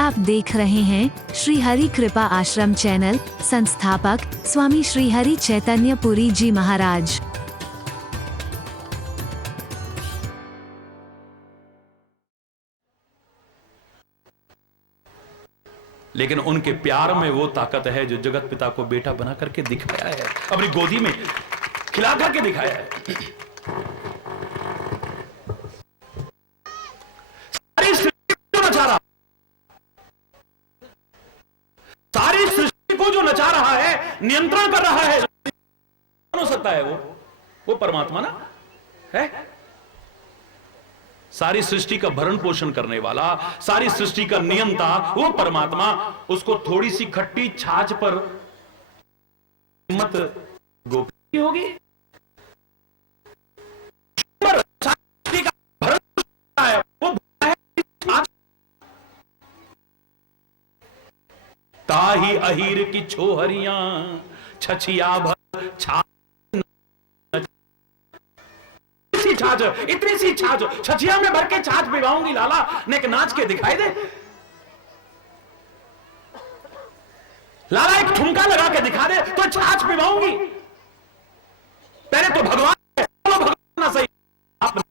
आप देख रहे हैं श्री हरि कृपा आश्रम चैनल। संस्थापक स्वामी श्री हरि चैतन्य पुरी जी महाराज। लेकिन उनके प्यार में वो ताकत है जो जगत पिता को बेटा बना करके दिखाया है, अपनी गोदी में खिला करके दिखाया है। सारी सृष्टि को नचा रहा, सारी सृष्टि को जो नचा रहा है, नियंत्रण कर रहा है, हो सकता है वो परमात्मा ना है। सारी सृष्टि का भरण पोषण करने वाला, सारी सृष्टि का नियंता वो परमात्मा। उसको थोड़ी सी खट्टी छाछ पर हिम्मत गोपी होगी। सृष्टि का भरण पोषण है वो है छाछ। ताही अहीर की छोहरियां छछिया भर छाछ, छाछ, इतनी सी छाछ छछिया में भर के छाछ पिवाऊंगी लाला, नेक नाच के दिखाई दे लाला, एक ठुमका लगा के दिखा दे तो छाछ पिवाऊंगी। पहले तो भगवान है, तो भगवान ना सही, आप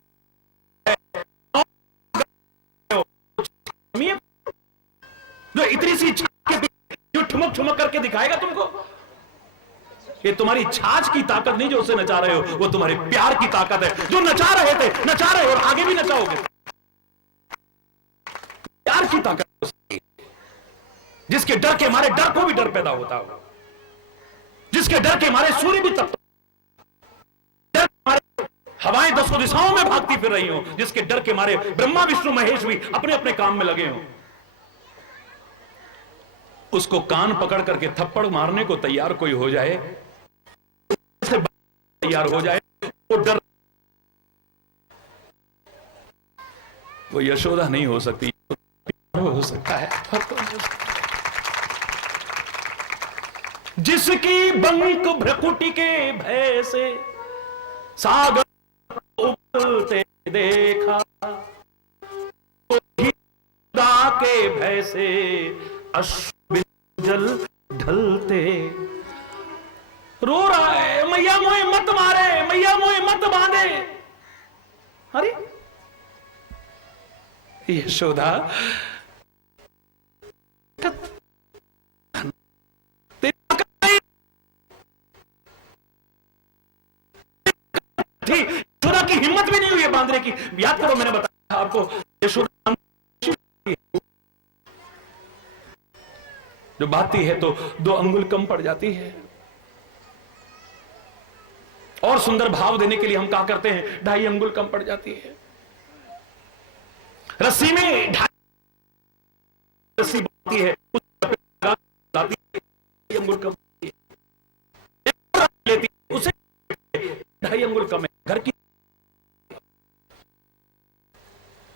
जो इतनी सी छाछ के जो ठुमक ठुमक करके दिखाएगा तुमको, ये तुम्हारी छाछ की ताकत नहीं जो उसे नचा रहे हो, वो तुम्हारे प्यार की ताकत है जो नचा रहे थे, नचा रहे हो और आगे भी नचाओगे। प्यार की ताकत, जिसके डर के मारे डर को भी डर पैदा होता हो, जिसके डर के मारे सूर्य भी तपता, डर के मारे हवाएं दसों दिशाओं में भागती फिर रही हो, जिसके डर के मारे ब्रह्मा विष्णु महेश भी अपने अपने काम में लगे हो। उसको कान पकड़ करके थप्पड़ मारने को तैयार कोई हो जाए, तैयार हो जाए, वो डर, वो यशोदा नहीं हो सकती, हो सकता है। जिसकी बंक भ्रकुटी के भय से सागर उबलते देखा, खुदा के भय से जल ढलते रो रहा है, मैया मोए मत मारे, मैया मोए मत बांधे। अरे यशोदा यशोदा की हिम्मत भी नहीं हुई है बांधने की। याद करो मैंने बताया आपको, यशोदा जो बाती है तो 2 अंगुल कम पड़ जाती है। और सुंदर भाव देने के लिए हम क्या करते हैं, 2.5 अंगुल कम पड़ जाती है। रस्सी में 2.5 रस्सी बाती है, अंगुल कम लेती है, उसे 2.5 अंगुल कम है। घर की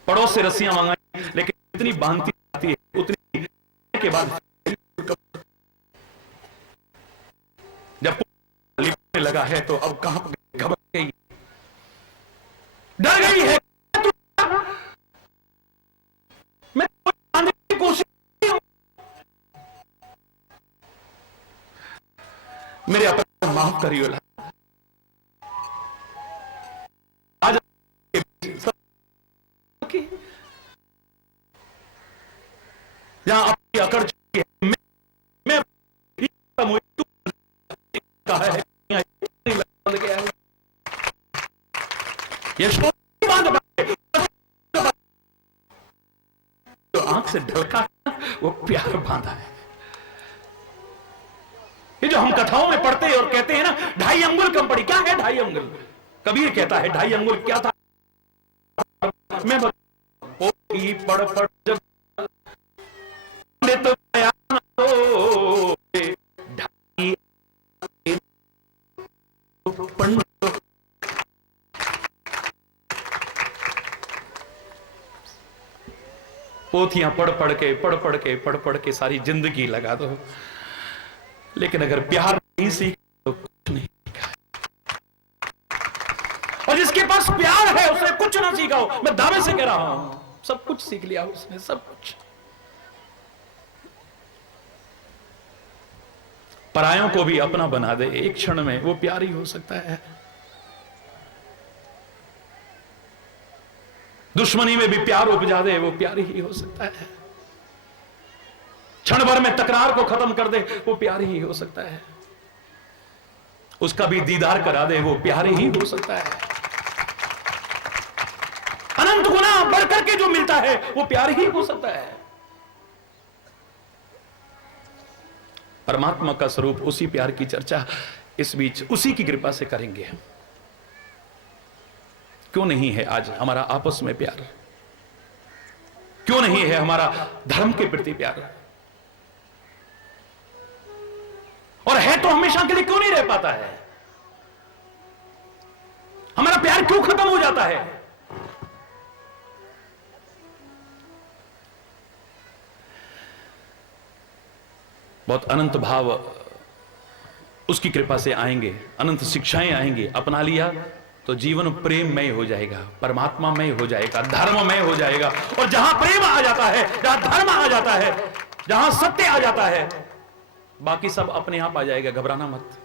पड़ोस से रस्सियां मंगाई, लेकिन इतनी बांधती जाती है, उतनी के बाद जब लिपने लगा है तो अब कहां घबरा गई, डर गई है। मैं बांधने की कोशिश की हूं, मेरे अपराध माफ करियो। आज जहां अपनी अकड़ चुकी है, मैं है जो आंख से ढलका वो प्यार बांधा है। ये जो हम कथाओं में पढ़ते हैं और कहते हैं ना 2.5 अंगुल कम पड़ी, क्या है 2.5 अंगुल? कबीर कहता है 2.5 अंगुल क्या था, मैं पढ़ पढ़ जब तो पोथियां पढ़ पढ़ के सारी जिंदगी लगा दो, लेकिन अगर प्यार नहीं सीख तो कुछ नहीं सीखा। और जिसके पास प्यार है उसने कुछ ना सीखा हो, मैं दावे से कह रहा हूं, सब कुछ सीख लिया उसने, सब कुछ। परायों को भी अपना बना दे एक क्षण में, वो प्यार ही हो सकता है। दुश्मनी में भी प्यार उपजा दे, वो प्यार ही हो सकता है। क्षण भर में तकरार को खत्म कर दे, वो प्यार ही हो सकता है। उसका भी दीदार करा दे, वो प्यार ही हो सकता है। अनंत गुना बढ़ करके जो मिलता है वो प्यार ही हो सकता है। परमात्मा का स्वरूप उसी प्यार की चर्चा इस बीच उसी की कृपा से करेंगे। क्यों नहीं है आज हमारा आपस में प्यार? क्यों नहीं है हमारा धर्म के प्रति प्यार? और है तो हमेशा के लिए क्यों नहीं रह पाता है? हमारा प्यार क्यों खत्म हो जाता है? बहुत अनंत भाव उसकी कृपा से आएंगे, अनंत शिक्षाएं आएंगी। अपना लिया तो जीवन प्रेममय हो जाएगा, परमात्मामय हो जाएगा, धर्ममय हो जाएगा। और जहां प्रेम आ जाता है, जहां धर्म आ जाता है, जहां सत्य आ जाता है, बाकी सब अपने आप आ जाएगा। घबराना मत।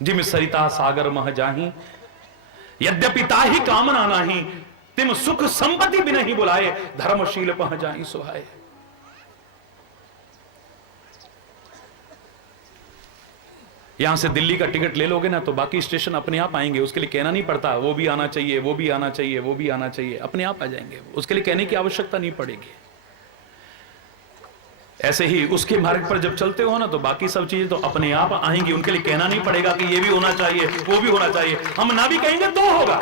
जिम सरिता सागर मह जाही, यद्यपि ताही कामना नाही, तिम सुख संपत्ति भी नहीं बुलाए, धर्मशील पह जाही सुहाए। यहां से दिल्ली का टिकट ले लोगे ना तो बाकी स्टेशन अपने आप आएंगे। उसके लिए कहना नहीं पड़ता वो भी आना चाहिए, वो भी आना चाहिए, वो भी आना चाहिए, अपने आप आ जाएंगे। उसके लिए कहने की आवश्यकता नहीं पड़ेगी। ऐसे ही उसके मार्ग पर जब चलते हो ना तो बाकी सब चीजें तो अपने आप आएंगी। उनके लिए कहना नहीं पड़ेगा कि ये भी होना चाहिए, वो भी होना चाहिए। हम ना भी कहेंगे तो होगा।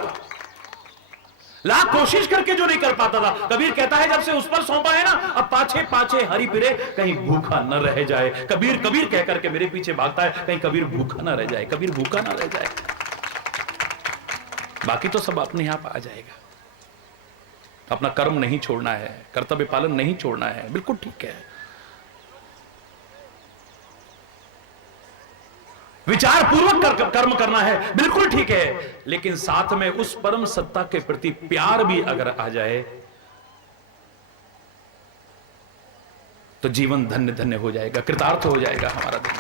लाख कोशिश करके जो नहीं कर पाता था, कबीर कहता है जब से उस पर सौंपा है ना, अब पाछे पाछे हरी फिरे, कहीं भूखा न रह जाए। कबीर कबीर कह करके मेरे पीछे भागता है, कहीं कबीर भूखा न रह जाए, कबीर भूखा न रह जाए। बाकी तो सब अपने आप आ जाएगा। अपना कर्म नहीं छोड़ना है, कर्तव्य पालन नहीं छोड़ना है, बिल्कुल ठीक है। विचार पूर्वक कर्म करना है, बिल्कुल ठीक है। लेकिन साथ में उस परम सत्ता के प्रति प्यार भी अगर आ जाए तो जीवन धन्य धन्य हो जाएगा, कृतार्थ हो जाएगा हमारा दिन,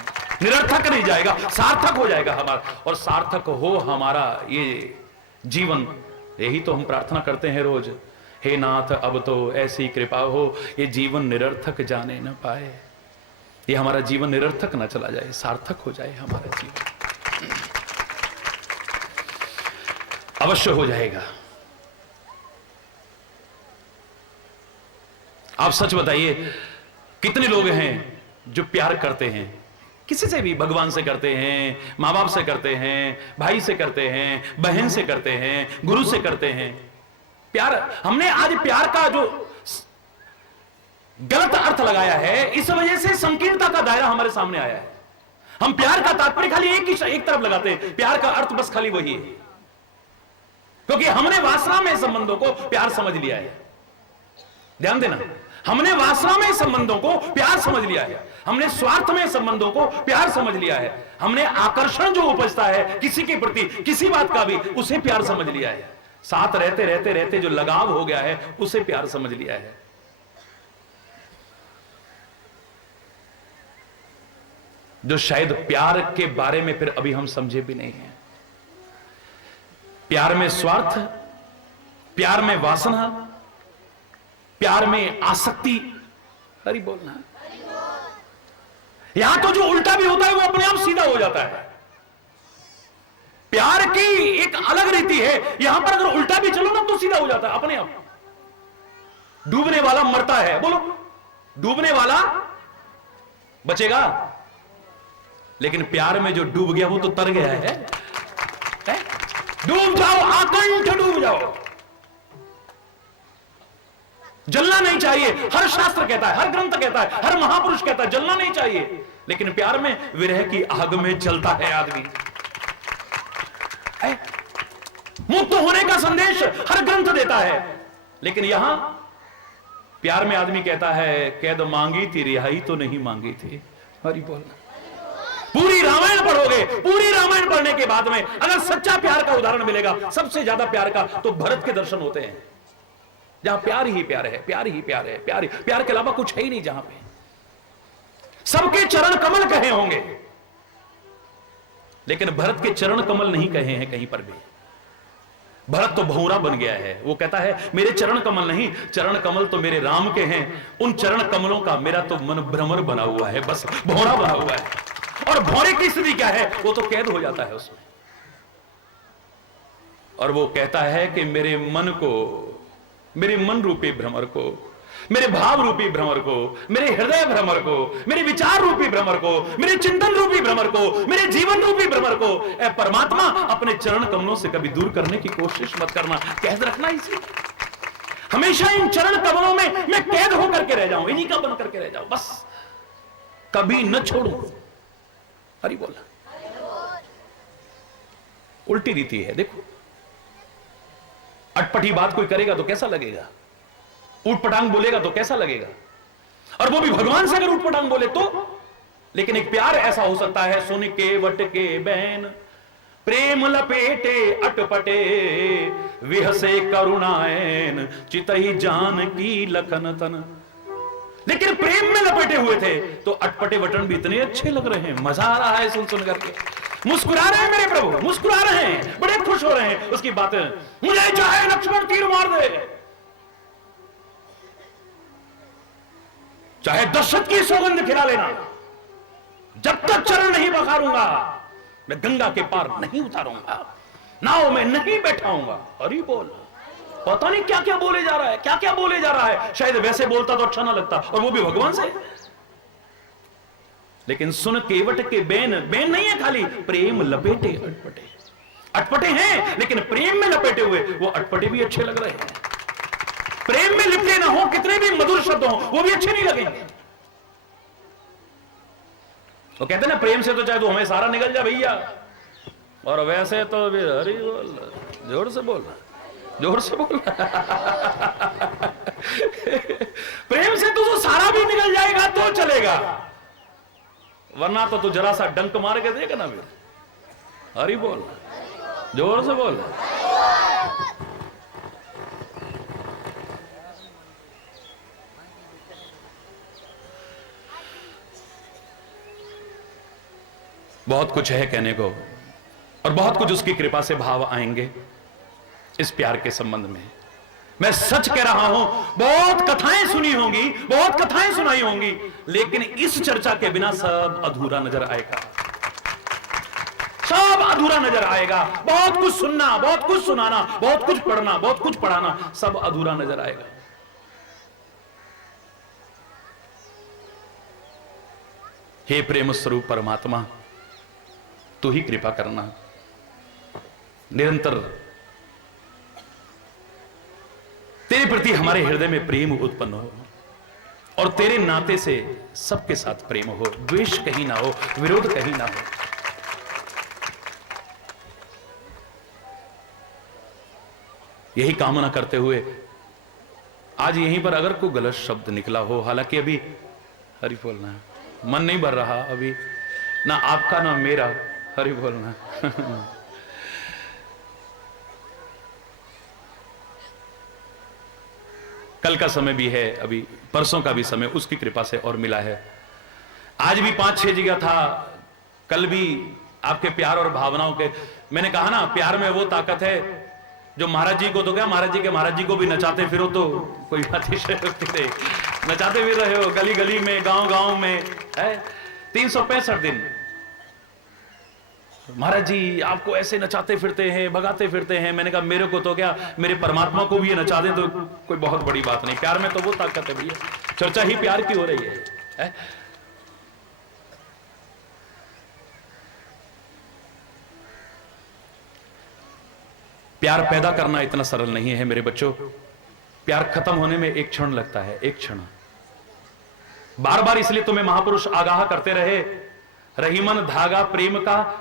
निरर्थक नहीं जाएगा, सार्थक हो जाएगा हमारा। और सार्थक हो हमारा ये जीवन, यही तो हम प्रार्थना करते हैं रोज। हे नाथ अब तो ऐसी कृपा हो, ये जीवन निरर्थक जाने न पाए, ये हमारा जीवन निरर्थक ना चला जाए, सार्थक हो जाए हमारा जीवन। अवश्य हो जाएगा। आप सच बताइए, कितने लोग हैं जो प्यार करते हैं किसी से भी? भगवान से करते हैं, मां बाप से करते हैं, भाई से करते हैं, बहन से करते हैं, गुरु से करते हैं। प्यार, हमने आज प्यार का जो गलत अर्थ लगाया है, इस वजह से संकीर्णता का दायरा हमारे सामने आया है। हम प्यार का तात्पर्य खाली एक तरफ लगाते हैं, प्यार का अर्थ बस खाली वही है। क्योंकि हमने वासना में संबंधों को प्यार समझ लिया है। ध्यान देना, हमने वासना में संबंधों को प्यार समझ लिया है, हमने स्वार्थ में संबंधों को प्यार समझ लिया है, हमने आकर्षण जो उपजता है किसी के प्रति, किसी बात का भी, उसे प्यार समझ लिया है। साथ रहते रहते रहते जो लगाव हो गया है उसे प्यार समझ लिया है। जो शायद प्यार के बारे में फिर अभी हम समझे भी नहीं हैं। प्यार में स्वार्थ, प्यार में वासना, प्यार में आसक्ति, हरि बोलना। यहां तो जो उल्टा भी होता है वो अपने आप सीधा हो जाता है। प्यार की एक अलग रीति है, यहां पर अगर उल्टा भी चलो ना तो सीधा हो जाता है अपने आप। डूबने वाला मरता है, बोलो डूबने वाला बचेगा, लेकिन प्यार में जो डूब गया वो तो तर गया है। डूब जाओ, आकंठ डूब जाओ, जलना नहीं चाहिए। हर शास्त्र कहता है, हर ग्रंथ कहता है, हर महापुरुष कहता है जलना नहीं चाहिए, लेकिन प्यार में विरह की आग में जलता है आदमी। मुक्त होने का संदेश हर ग्रंथ देता है, लेकिन यहां प्यार में आदमी कहता है कैद मांगी थी, रिहाई तो नहीं मांगी थी। हरि बोलना। पूरी रामायण पढ़ोगे, पूरी रामायण पढ़ने के बाद में अगर सच्चा प्यार का उदाहरण मिलेगा, सबसे ज्यादा प्यार का, तो भरत के दर्शन होते हैं, जहां प्यार ही प्यार है, प्यार ही प्यार है, प्यार के अलावा कुछ है ही नहीं। जहां पे सबके चरण कमल कहे होंगे, लेकिन भरत के चरण कमल नहीं कहे हैं कहीं पर भी। भरत तो भौरा बन गया है। वो कहता है मेरे चरण कमल नहीं, चरण कमल तो मेरे राम के हैं, उन चरण कमलों का मेरा तो मन भ्रमर बना हुआ है, बस भौरा बना हुआ है। और भौरे की स्थिति क्या है? वो तो कैद हो जाता है उसमें। और वो कहता है कि मेरे मन को, मेरे मन रूपी भ्रमर को, मेरे भाव रूपी भ्रमर को, मेरे हृदय भ्रमर को, मेरे विचार रूपी भ्रमर को, मेरे चिंतन रूपी भ्रमर को, मेरे जीवन रूपी भ्रमर को ए परमात्मा अपने चरण कमलों से कभी दूर करने की कोशिश मत करना, कैद रखना इसे। हमेशा इन चरण कमलों में मैं कैद होकर के रह जाऊं, इन्हीं का बन करके रह जाऊं, बस कभी न छोड़ूं। हरि बोल। उल्टी रीति है। देखो, अटपटी बात कोई करेगा तो कैसा लगेगा, ऊटपटांग बोलेगा तो कैसा लगेगा, और वो भी भगवान से अगर ऊटपटांग बोले तो। लेकिन एक प्यार ऐसा हो सकता है, सुन के वट के बैन प्रेम लपेटे अटपटे, विहसे करुणाएन चितहि जान की लखन तन। लेकिन प्रेम में लपेटे हुए थे तो अटपटे वटन भी इतने अच्छे लग रहे हैं, मजा आ रहा है सुन सुन करके। मुस्कुरा रहे हैं मेरे प्रभु, मुस्कुरा रहे हैं, बड़े खुश हो रहे हैं उसकी बातें। मुझे चाहे लक्ष्मण तीर मार दे, चाहे दशरथ की सौगंध खिला लेना, जब तक चरण नहीं बखारूंगा मैं गंगा के पार नहीं उतारूंगा, नाव में नहीं बैठाऊंगा। हरि बोल। पता नहीं क्या क्या बोले जा रहा है, क्या क्या बोले जा रहा है। शायद वैसे बोलता तो अच्छा ना लगता, और वो भी भगवान से। लेकिन सुन केवट के बेन, बेन नहीं है खाली, प्रेम लपेटे अटपटे। अटपटे हैं लेकिन प्रेम में लपेटे हुए वो अटपटे भी अच्छे लग रहे हैं। प्रेम में लिपटे ना हो, कितने भी मधुर शब्द हो, वो भी अच्छे नहीं लगेंगे। वो कहते ना, प्रेम से तो चाहे तो हमें सारा निकल जा भैया, और वैसे तो भी हरि बोल, जोर से बोल, जोर से बोल। प्रेम से तो सारा भी निकल जाएगा तो चलेगा, वरना तो तू जरा सा डंक मार के देगा ना फिर। हरि बोल, जोर से बोल। बहुत कुछ है कहने को, और बहुत कुछ उसकी कृपा से भाव आएंगे इस प्यार के संबंध में। मैं सच कह रहा हूं, बहुत कथाएं सुनी होंगी, बहुत कथाएं सुनाई होंगी, लेकिन इस चर्चा के बिना सब अधूरा नजर आएगा, सब अधूरा नजर आएगा। बहुत कुछ सुनना, बहुत कुछ सुनाना, बहुत कुछ पढ़ना, बहुत कुछ पढ़ाना, सब अधूरा नजर आएगा। हे प्रेम स्वरूप परमात्मा, तू ही कृपा करना, निरंतर तेरे प्रति हमारे हृदय में प्रेम उत्पन्न हो, और तेरे नाते से सबके साथ प्रेम हो, द्वेष कहीं ना हो, विरोध कहीं ना हो। यही कामना करते हुए आज यहीं पर अगर कोई गलत शब्द निकला हो, हालांकि अभी हरि बोलना है, मन नहीं भर रहा अभी, ना आपका ना मेरा, हरि बोलना। कल का समय भी है, अभी परसों का भी समय उसकी कृपा से और मिला है। आज भी 5-6 जगह था, कल भी आपके प्यार और भावनाओं के। मैंने कहा ना, प्यार में वो ताकत है जो महाराज जी को, तो क्या महाराज जी को भी नचाते फिरो तो कोई बात ही नहीं, नचाते फिर रहे हो गली गली में, गांव गांव में, है 365 दिन महाराज जी आपको ऐसे नचाते फिरते हैं, भगाते फिरते हैं। मैंने कहा मेरे को तो क्या, मेरे परमात्मा को भी ये नचा दें तो कोई बहुत बड़ी बात नहीं। प्यार में तो वो ताकत है भैया, चर्चा ही प्यार की हो रही है? प्यार पैदा करना इतना सरल नहीं है मेरे बच्चों। प्यार खत्म होने में एक क्षण लगता है, एक क्षण। बार बार इसलिए तुम्हें महापुरुष आगाह करते रहे, रहीमन धागा प्रेम का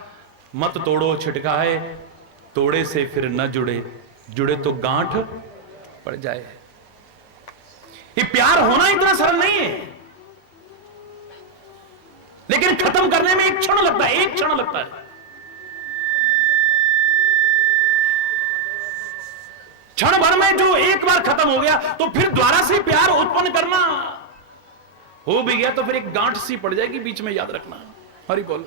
मत तोड़ो छिटकाए, तोड़े से फिर न जुड़े, जुड़े तो गांठ पड़ जाए। ये प्यार होना इतना सरल नहीं है, लेकिन खत्म करने में एक क्षण लगता है, एक क्षण लगता है। क्षण भर में जो एक बार खत्म हो गया तो फिर दोबारा से प्यार उत्पन्न करना हो भी गया तो फिर एक गांठ सी पड़ जाएगी बीच में, याद रखना। हरि बोल।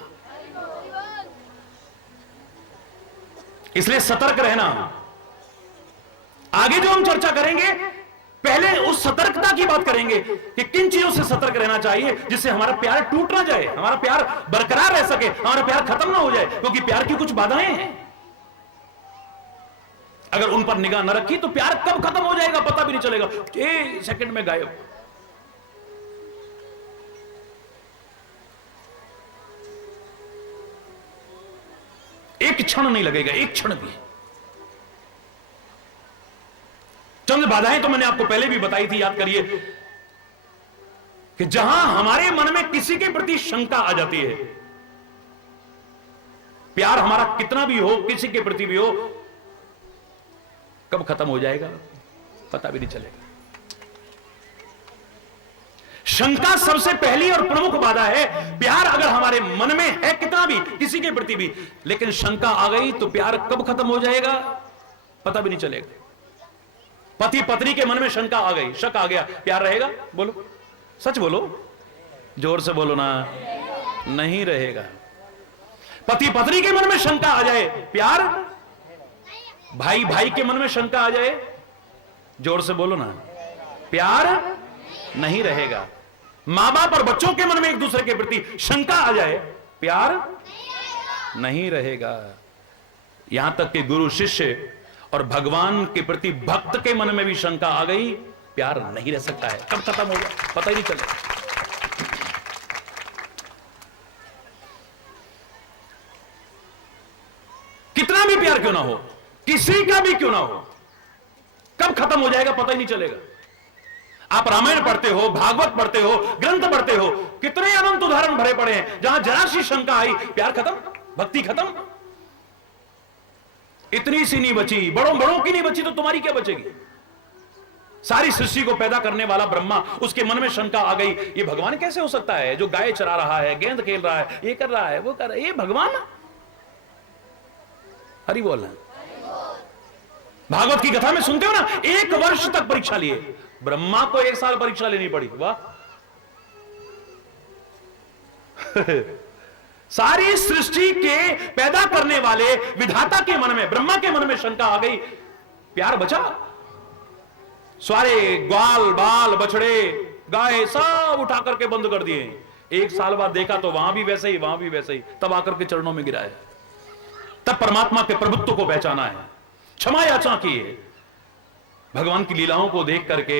इसलिए सतर्क रहना। आगे जो हम चर्चा करेंगे, पहले उस सतर्कता की बात करेंगे कि किन चीजों से सतर्क रहना चाहिए जिससे हमारा प्यार टूट ना जाए, हमारा प्यार बरकरार रह सके, हमारा प्यार खत्म ना हो जाए। क्योंकि प्यार की कुछ बाधाएं हैं, अगर उन पर निगाह न रखी तो प्यार कब खत्म हो जाएगा पता भी नहीं चलेगा, एक सेकंड में गायब। एक क्षण नहीं लगेगा, एक क्षण भी। चंद बाधाएं तो मैंने आपको पहले भी बताई थी, याद करिए, कि जहां हमारे मन में किसी के प्रति शंका आ जाती है, प्यार हमारा कितना भी हो, किसी के प्रति भी हो, कब खत्म हो जाएगा पता भी नहीं चलेगा। शंका सबसे पहली और प्रमुख बाधा है। प्यार अगर हमारे मन में है कितना भी, किसी के प्रति भी, लेकिन शंका आ गई तो प्यार कब खत्म हो जाएगा पता भी नहीं चलेगा। पति पत्नी के मन में शंका आ गई, शक आ गया, प्यार रहेगा? बोलो, सच बोलो, जोर से बोलो ना, नहीं रहेगा। पति पत्नी के मन में शंका आ जाए, प्यार? भाई भाई के मन में शंका आ जाए, जोर से बोलो ना, प्यार नहीं रहेगा। मां बाप और बच्चों के मन में एक दूसरे के प्रति शंका आ जाए, प्यार नहीं रहेगा। यहां तक कि गुरु शिष्य और भगवान के प्रति भक्त के मन में भी शंका आ गई, प्यार नहीं रह सकता है। कब खत्म होगा पता ही नहीं चलेगा। कितना भी प्यार क्यों ना हो, किसी का भी क्यों ना हो, कब खत्म हो जाएगा पता ही नहीं चलेगा। आप रामायण पढ़ते हो, भागवत पढ़ते हो, ग्रंथ पढ़ते हो, कितने अनंत उदाहरण भरे पड़े हैं जहां जरा सी शंका आई, प्यार खत्म, भक्ति खत्म। इतनी सी नहीं बची, बड़ों बड़ों की नहीं बची तो तुम्हारी क्या बचेगी? सारी सृष्टि को पैदा करने वाला ब्रह्मा, उसके मन में शंका आ गई, ये भगवान कैसे हो सकता है जो गाय चरा रहा है, गेंद खेल रहा है, ये कर रहा है, वो कर रहा है, ये भगवान? हरि बोल रहे हैं। भागवत की कथा में सुनते हो ना, 1 वर्ष तक परीक्षा लिए, ब्रह्मा को 1 साल परीक्षा लेनी पड़ी। वाह। सारी सृष्टि के पैदा करने वाले विधाता के मन में, ब्रह्मा के मन में शंका आ गई, प्यार बचा? सारे ग्वाल बाल बछड़े गाय सब उठा करके बंद कर दिए। 1 साल बाद देखा तो वहां भी वैसे ही, वहां भी वैसे ही, तब आकर के चरणों में गिरा है। तब परमात्मा के प्रभुत्व को पहचाना है, क्षमा याचना की है। भगवान की लीलाओं को देख करके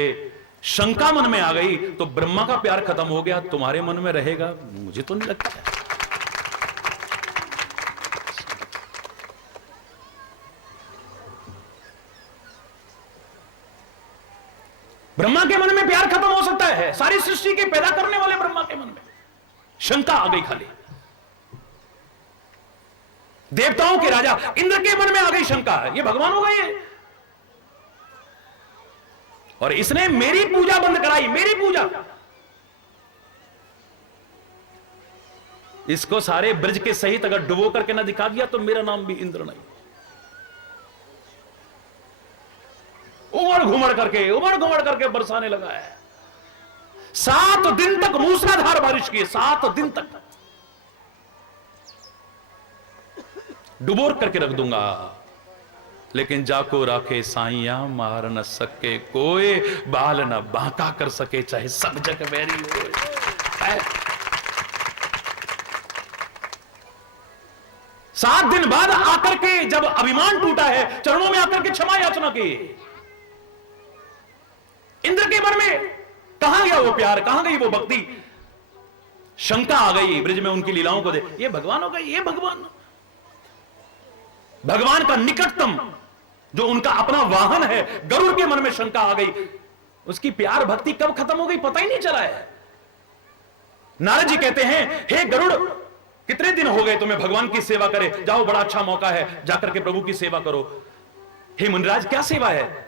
शंका मन में आ गई तो ब्रह्मा का प्यार खत्म हो गया, तुम्हारे मन में रहेगा? मुझे तो नहीं लगता है। ब्रह्मा के मन में प्यार खत्म हो सकता है? सारी सृष्टि के पैदा करने वाले ब्रह्मा के मन में शंका आ गई खाली। देवताओं के राजा इंद्र के मन में आ गई शंका, ये भगवान हो गए और इसने मेरी पूजा बंद कराई, मेरी पूजा। इसको सारे ब्रज के सहित अगर डुबो करके ना दिखा दिया तो मेरा नाम भी इंद्र नहीं। उमड़ घुमड़ करके बरसाने लगा है। 7 दिन तक मूसलाधार बारिश की, 7 दिन तक डुबोर करके रख दूंगा, लेकिन जाको राखे साइया मार न सके कोई, बाल न बांका कर सके चाहे सब जग बैरी हो। 7 दिन बाद आकर के जब अभिमान टूटा है, चरणों में आकर के क्षमा याचना की। इंद्र के मन में कहां गया वो प्यार, कहां गई वो भक्ति? शंका आ गई ब्रिज में उनकी लीलाओं को देख, ये भगवान हो गए, ये भगवान। भगवान का निकटतम जो उनका अपना वाहन है गरुड़ के मन में शंका आ गई, उसकी प्यार भक्ति कब खत्म हो गई पता ही नहीं चला है। नारद जी कहते हैं, हे गरुड़, कितने दिन हो गए तुम्हें भगवान की सेवा करे, जाओ बड़ा अच्छा मौका है, जाकर के प्रभु की सेवा करो। हे मुनिराज, क्या सेवा है?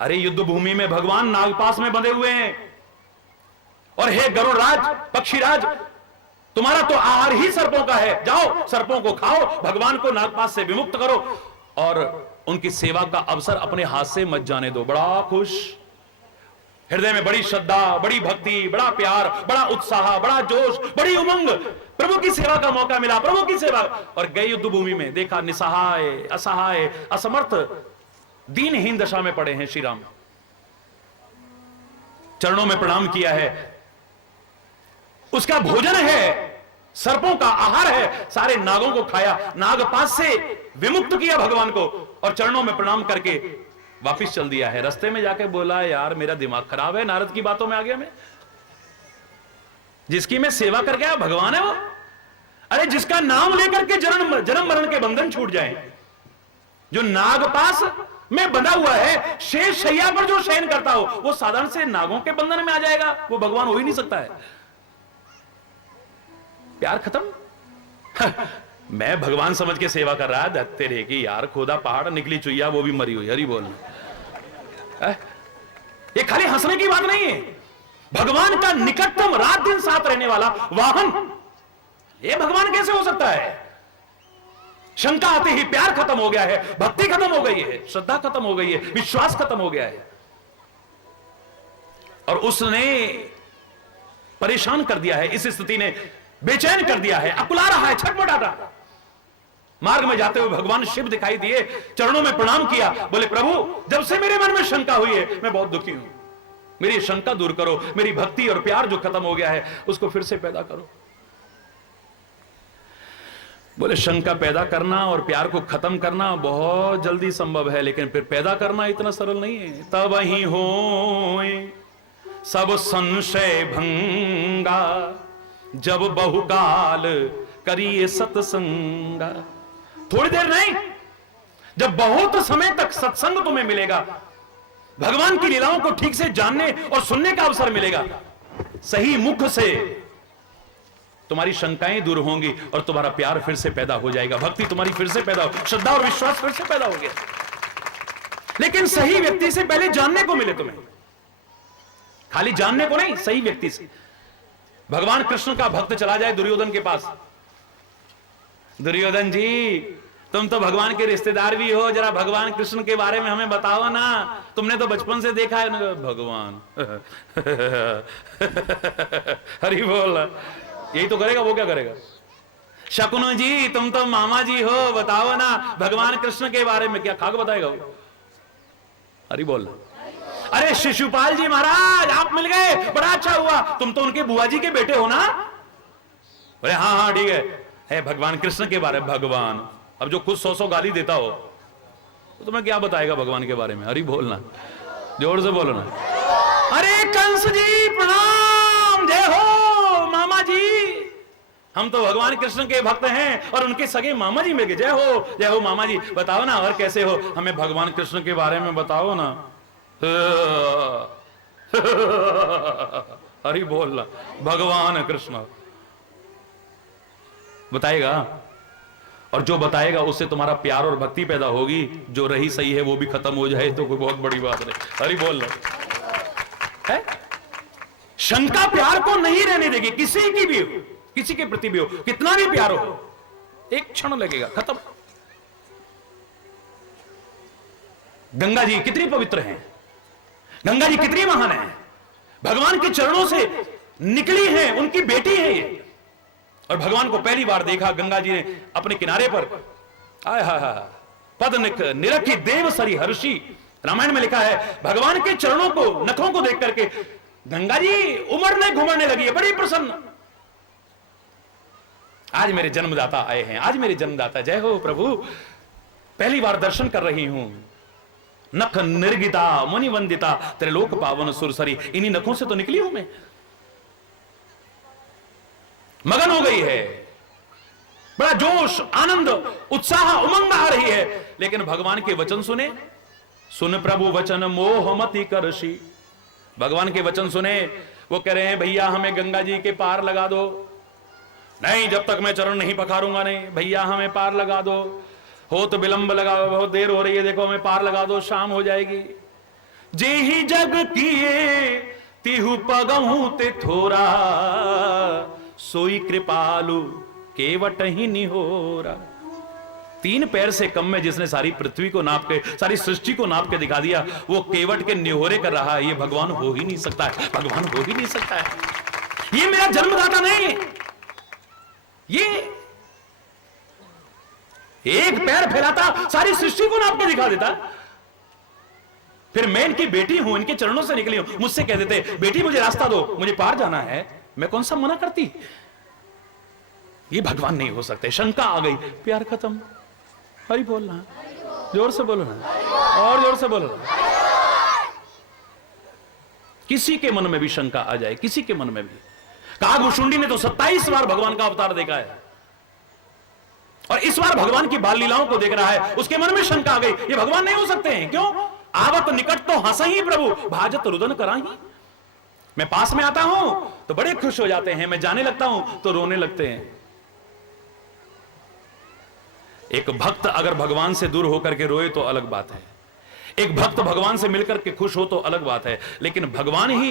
अरे युद्ध भूमि में भगवान नागपाश में बंधे हुए हैं, और हे गरुड़राज, पक्षीराज, तुम्हारा तो आहार ही सर्पों का है, जाओ सर्पों को खाओ, भगवान को नागपाश से विमुक्त करो और उनकी सेवा का अवसर अपने हाथ से मत जाने दो। बड़ा खुश। हृदय में बड़ी श्रद्धा, बड़ी भक्ति, बड़ा प्यार, बड़ा उत्साह, बड़ा जोश, बड़ी उमंग। प्रभु की सेवा का मौका मिला, प्रभु की सेवा, और गए युद्ध भूमि में, देखा निसहाय, असहाय, असमर्थ, दीनहीन दशा में पड़े हैं श्री राम। चरणों में प्रणाम किया है, उसका भोजन है, सर्पों का आहार है, सारे नागों को खाया, नागपाश से विमुक्त किया भगवान को, और चरणों में प्रणाम करके वापिस चल दिया है। रास्ते में जाके बोला, यार मेरा दिमाग खराब है, नारद की बातों में आ गया मैं। जिसकी मैं सेवा कर गया भगवान है वो। अरे जिसका नाम लेकर के जन्म मरण के बंधन छूट जाए, जो नागपाश में बंधा हुआ है, शेष शैया पर जो शयन करता हो, वो साधारण से नागों के बंधन में आ जाएगा, वो भगवान हो ही नहीं सकता है। प्यार खत्म। मैं भगवान समझ के सेवा कर रहा है, तेरे की यार खोदा पहाड़, निकली चुईया वो भी मरी हुई, हरी बोल। ये खाली हंसने की बात नहीं है, भगवान का निकटतम रात दिन साथ रहने वाला वाहन, ये भगवान कैसे हो सकता है? शंका आते ही प्यार खत्म हो गया है, भक्ति खत्म हो गई है, श्रद्धा खत्म हो गई है, विश्वास खत्म हो गया है, और उसने परेशान कर दिया है, इस स्थिति ने बेचैन कर दिया है, अकुला रहा है, छटपटा रहा है। मार्ग में जाते हुए भगवान शिव दिखाई दिए, चरणों में प्रणाम किया, बोले प्रभु जब से मेरे मन में शंका हुई है मैं बहुत दुखी हूं, मेरी शंका दूर करो, मेरी भक्ति और प्यार जो खत्म हो गया है उसको फिर से पैदा करो। बोले शंका पैदा करना और प्यार को खत्म करना बहुत जल्दी संभव है, लेकिन फिर पैदा करना इतना सरल नहीं है। तब ही हो सब संशय भंगा, जब बहुकाल करिए सत्संगा। थोड़ी देर नहीं, जब बहुत समय तक सत्संग तुम्हें मिलेगा, भगवान की लीलाओं को ठीक से जानने और सुनने का अवसर मिलेगा, सही मुख से तुम्हारी शंकाएं दूर होंगी और तुम्हारा प्यार फिर से पैदा हो जाएगा, भक्ति तुम्हारी फिर से पैदा हो, श्रद्धा और विश्वास फिर से पैदा हो गया। लेकिन सही व्यक्ति से पहले जानने को मिले तुम्हें, खाली जानने को नहीं, सही व्यक्ति से। भगवान कृष्ण का भक्त चला जाए दुर्योधन के पास, दुर्योधन जी तुम तो भगवान के रिश्तेदार भी हो, जरा भगवान कृष्ण के बारे में हमें बताओ ना, तुमने तो बचपन से देखा है। भगवान हरि बोल, यही तो करेगा, वो क्या करेगा? शकुन जी तुम तो मामा जी हो, बताओ ना भगवान कृष्ण के बारे में। क्या खाक बताएगा वो? हरि बोल। अरे शिशुपाल जी महाराज आप मिल गए, बड़ा अच्छा हुआ, तुम तो उनके बुआ जी के बेटे हो ना? अरे हाँ हाँ ठीक है, भगवान कृष्ण के बारे में। भगवान अब जो खुद 100 गाली देता हो तो तुम्हें क्या बताएगा भगवान के बारे में? हरि बोलना, जोर से बोलो ना। अरे कंस जी प्रणाम, जय हो मामा जी, हम तो भगवान कृष्ण के भक्त हैं और उनके सगे मामा जी मिल गए, जय हो मामा जी, बताओ ना और कैसे हो, हमें भगवान कृष्ण के बारे में बताओ ना। हरि बोलना, भगवान कृष्ण बताएगा, और जो बताएगा उससे तुम्हारा प्यार और भक्ति पैदा होगी, जो रही सही है वो भी खत्म हो जाए तो कोई बहुत बड़ी बात नहीं। हरि बोल है, शंका प्यार को नहीं रहने देगी, किसी की भी हो, किसी के प्रति भी हो, कितना भी प्यार हो, एक क्षण लगेगा, खत्म। गंगा जी कितनी पवित्र हैं, गंगा जी कितनी महान है, भगवान के चरणों से निकली है, उनकी बेटी है ये। और भगवान को पहली बार देखा गंगा जी ने अपने किनारे पर, आय हा हा, पद निरखी देव सरी हर्षि, रामायण में लिखा है भगवान के चरणों को, नखों को देख करके गंगा जी उमड़ने घुमड़ने लगी है, बड़ी प्रसन्न। आज मेरे जन्मदाता आए हैं, आज मेरे जन्मदाता, जय हो प्रभु, पहली बार दर्शन कर रही हूं। नख निर्गिता मुनि वंदिता त्रिलोक पावन सुरसरी, इन्हीं नखों से तो निकली हूं मैं। मगन हो गई है, बड़ा जोश, आनंद, उत्साह, उमंग आ रही है, लेकिन भगवान के वचन सुने, सुन प्रभु वचन मोह मति करशी। भगवान के वचन सुने, वो कह रहे हैं भैया हमें गंगा जी के पार लगा दो। नहीं, जब तक मैं चरण नहीं पखारूंगा नहीं, भैया हमें पार लगा दो, हो तो विलंब लगा, बहुत देर हो रही है, देखो हमें पार लगा दो, शाम हो जाएगी। जे ही जग किए तिहु पगहु ते थोरा, सोई कृपालु केवट ही निहोरा। 3 पैर से कम में जिसने सारी पृथ्वी को नाप के, सारी सृष्टि को नाप के दिखा दिया, वो केवट के निहोरे कर रहा है। ये भगवान हो ही नहीं सकता है, भगवान हो ही नहीं सकता है। ये मेरा जन्मदाता नहीं, ये एक पैर फैलाता सारी सृष्टि को नाप के दिखा देता। फिर मैं इनकी बेटी हूं, इनके चरणों से निकली हूं, मुझसे कह देते बेटी मुझे रास्ता दो, मुझे पार जाना है, मैं कौन सा मना करती। ये भगवान नहीं हो सकते। शंका आ गई, प्यार खत्म। हरि बोलना, जोर से बोलो ना, और जोर से बोलो ना। किसी के मन में भी शंका आ जाए, किसी के मन में भी। कागभूषुंडी ने तो 27 बार भगवान का अवतार देखा है, और इस बार भगवान की बाल लीलाओं को देख रहा है, उसके मन में शंका आ गई, ये भगवान नहीं हो सकते हैं। क्यों? आवत निकट तो हंसही प्रभु, भाजत रुदन कराही। मैं पास में आता हूं तो बड़े खुश हो जाते हैं, मैं जाने लगता हूं तो रोने लगते हैं। एक भक्त अगर भगवान से दूर होकर के रोए तो अलग बात है, एक भक्त भगवान से मिलकर के खुश हो तो अलग बात है। लेकिन भगवान ही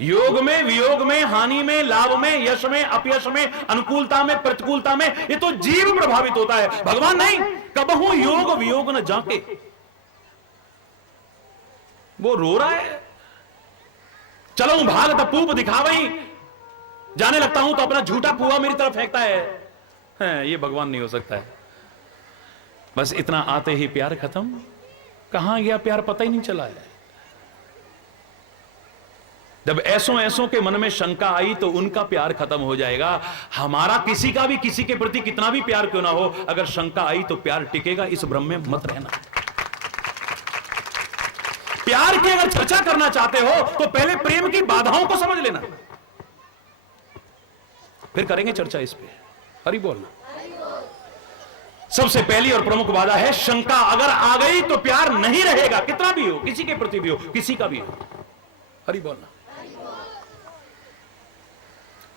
योग में, वियोग में, हानि में, लाभ में, यश में, अपयश में, अनुकूलता में, प्रतिकूलता में, ये तो जीव प्रभावित होता है, भगवान नहीं। कबहू योग वियोग न जाके वो रो रहा है। चलो भाग तपूप दिखावई, जाने लगता हूं तो अपना झूठा पुआ मेरी तरफ फेंकता है। ये भगवान नहीं हो सकता है। बस इतना आते ही प्यार खत्म। कहां गया प्यार पता ही नहीं चला है। जब ऐसों ऐसों के मन में शंका आई तो उनका प्यार खत्म हो जाएगा। हमारा किसी का भी किसी के प्रति कितना भी प्यार क्यों ना हो, अगर शंका आई तो प्यार टिकेगा, इस भ्रम में मत रहना। प्यार की अगर चर्चा करना चाहते हो तो पहले प्रेम की बाधाओं को समझ लेना, फिर करेंगे चर्चा इस पे। हरि बोलना। सबसे पहली और प्रमुख बाधा है शंका। अगर आ गई तो प्यार नहीं रहेगा, कितना भी हो, किसी के प्रति भी हो, किसी का भी हो। हरि बोलना।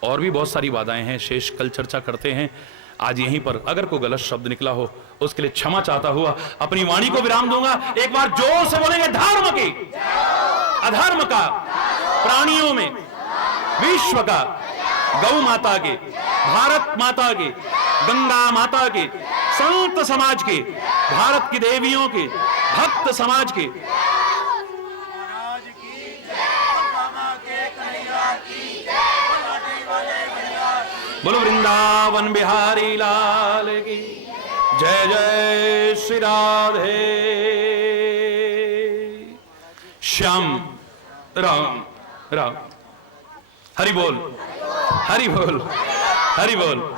और भी बहुत सारी बाधाएं हैं, शेष कल चर्चा करते हैं। आज यहीं पर अगर कोई गलत शब्द निकला हो उसके लिए क्षमा चाहता हुआ अपनी वाणी को विराम दूंगा। एक बार जोर से बोलेंगे, धर्म की, अधर्म का, प्राणियों में, विश्व का, गौ माता के, भारत माता के, गंगा माता के, संत समाज के, भारत की देवियों के, भक्त समाज के, बोलो वृंदावन बिहारी लाल की जय। जय श्री राधे श्याम राम राम। हरि बोल, हरि बोल, हरि बोल।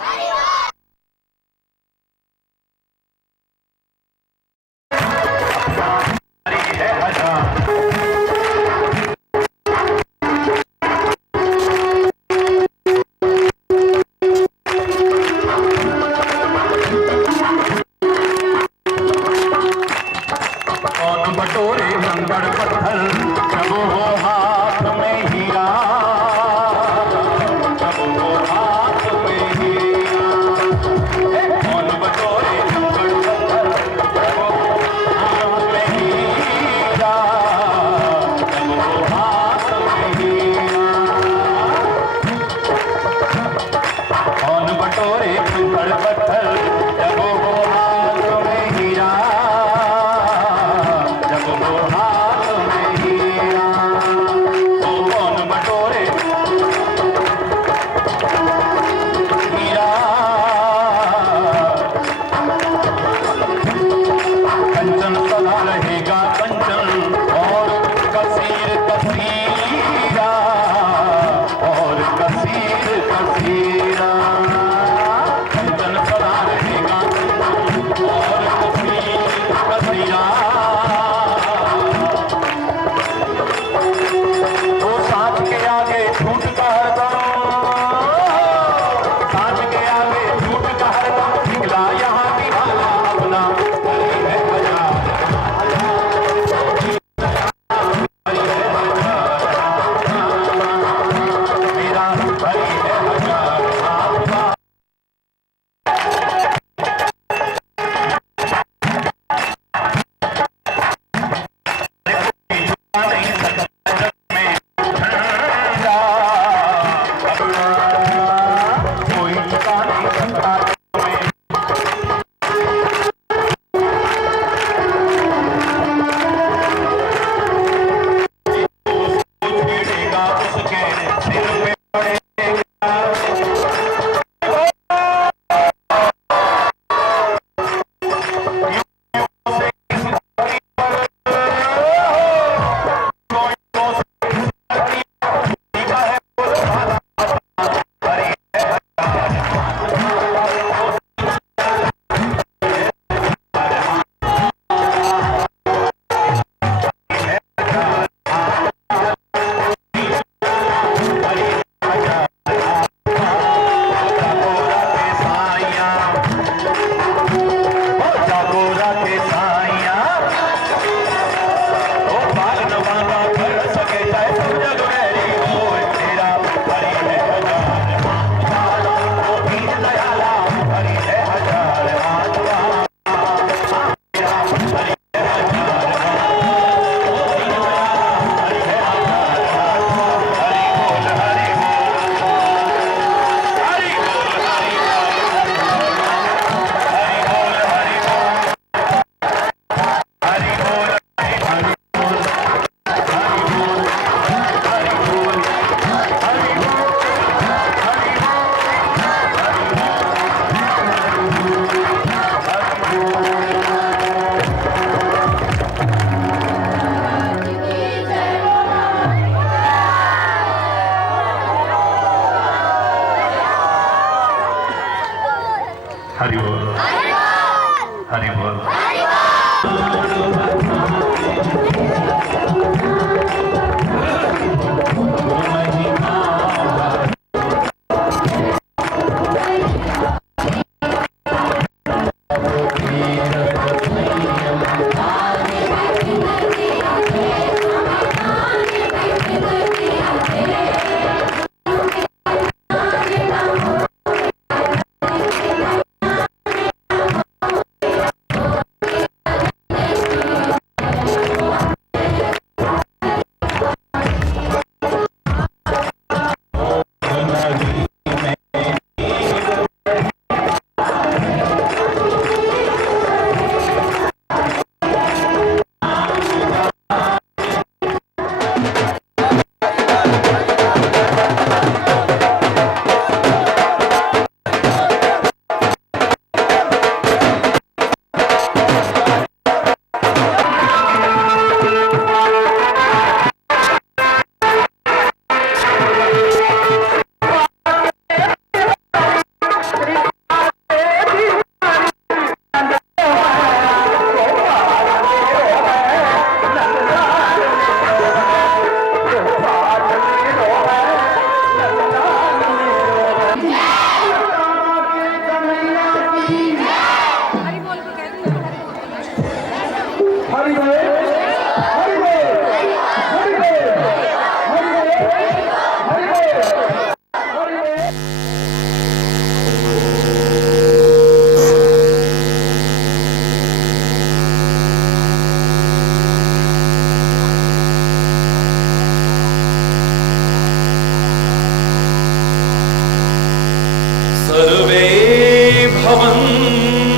भवन्तु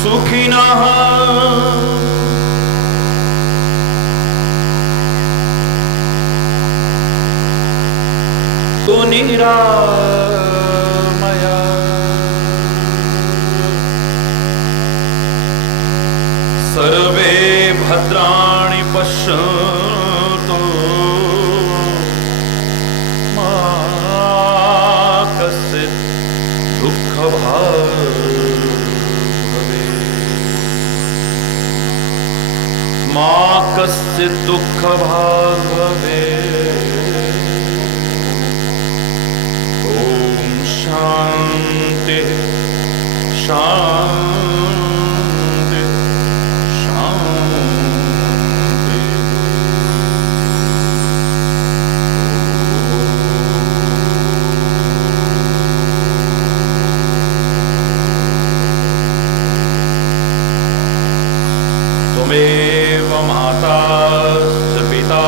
सुखिनः तु निरामया सर्वे भद्राणि पश्यन्तु मा कश्चित् दुःखभाग् भवेत् मा कश्चित् दुःखभाग् भवेत्। ॐ शान्ति शान्ति शान्ति। त्वमेव माता च पिता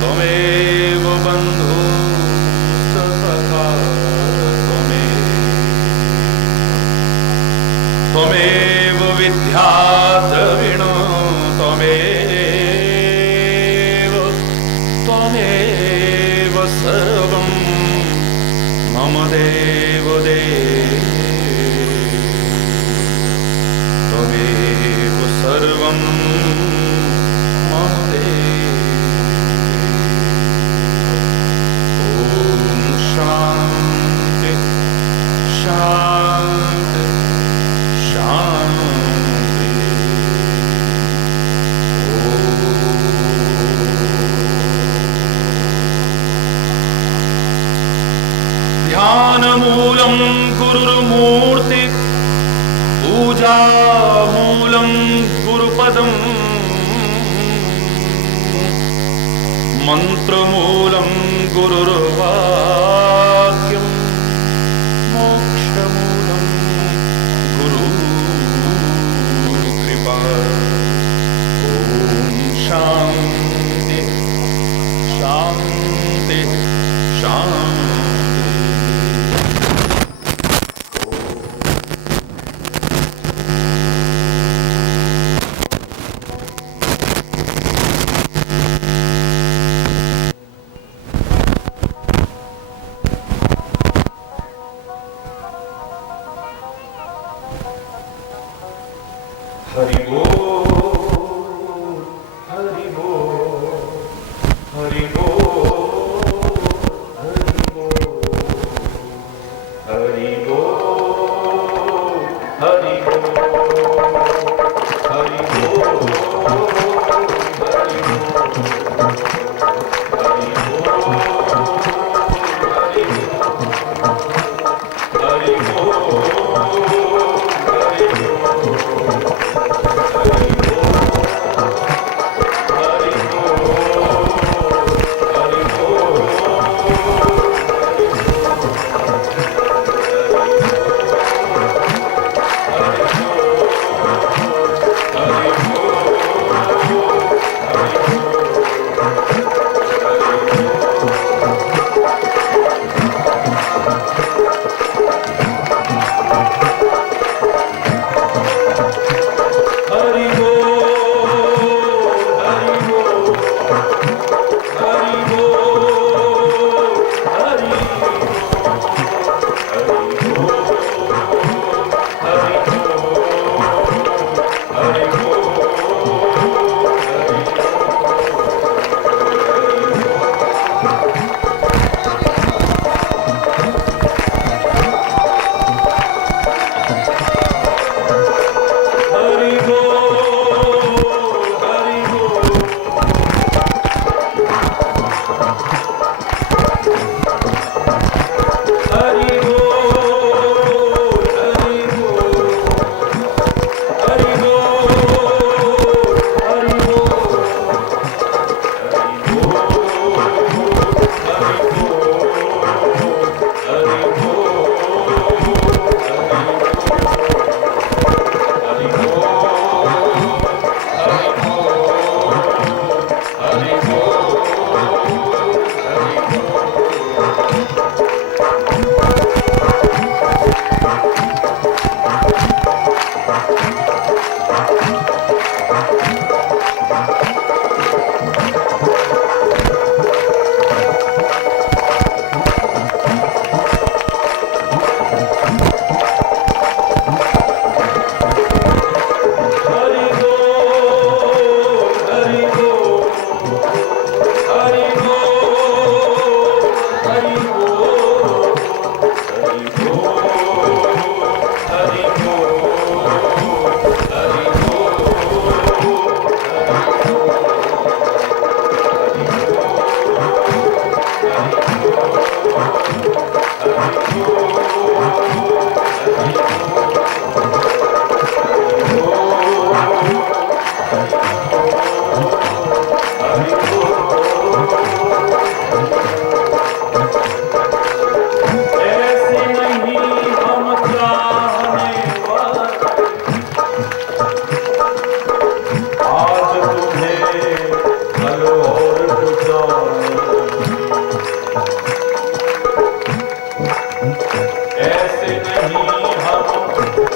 त्वमेव बन्धुश्च सखा त्वमेव विद्या द्रविणो त्वमेव सर्वं मम देवदेव त्वमेव सर्वं मम देव। ॐ शान्ति शान्ति शान्ति। ध्यानमूलं गुरुर्मूर्ति पूजामूलं गुरुपदम् मन्त्रमूलं गुरुर्वाक्यं मोक्षमूलं गुरुकृपा। ॐ शान्ति शान्ति शान्ति। हरि बोल हरि बोल हरि बोल हरि बोल हरि बोल हरि बोल हरि बोल हरि बोल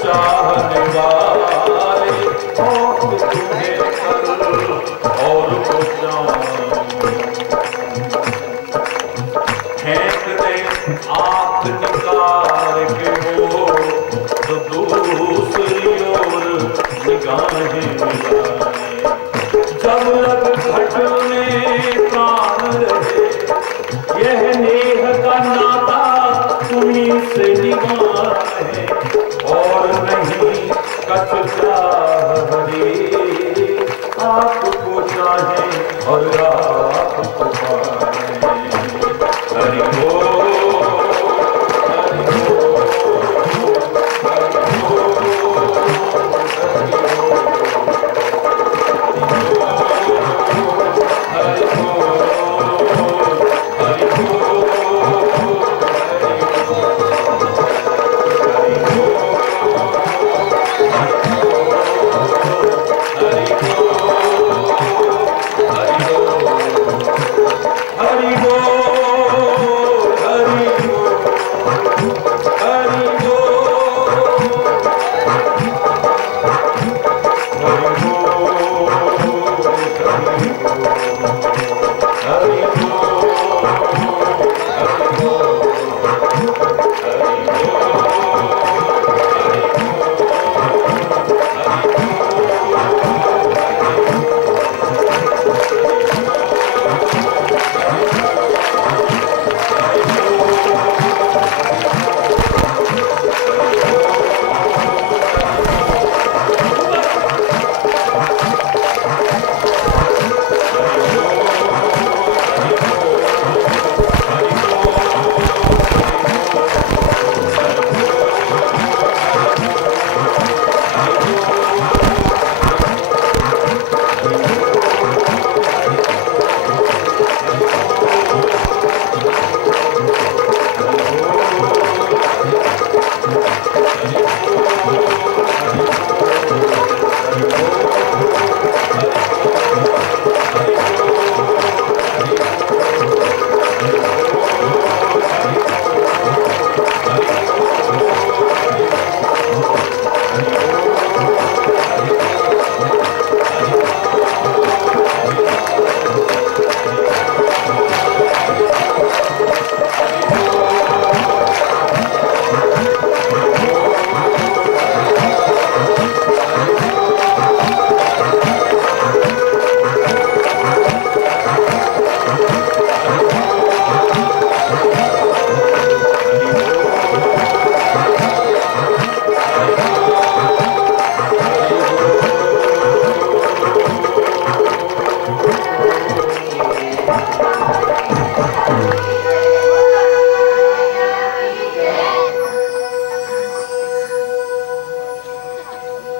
चाहने वाले और तुम्हें कल और को जान फेंक दे आंख निकाल के वो तो दूसरी ओर निगाहें मिलाए जब लग घटने प्राण रहे यह नेह का नाता तुम्हीं से निभाए और नहीं कछ चाहे आपको चाहे और आपको पाए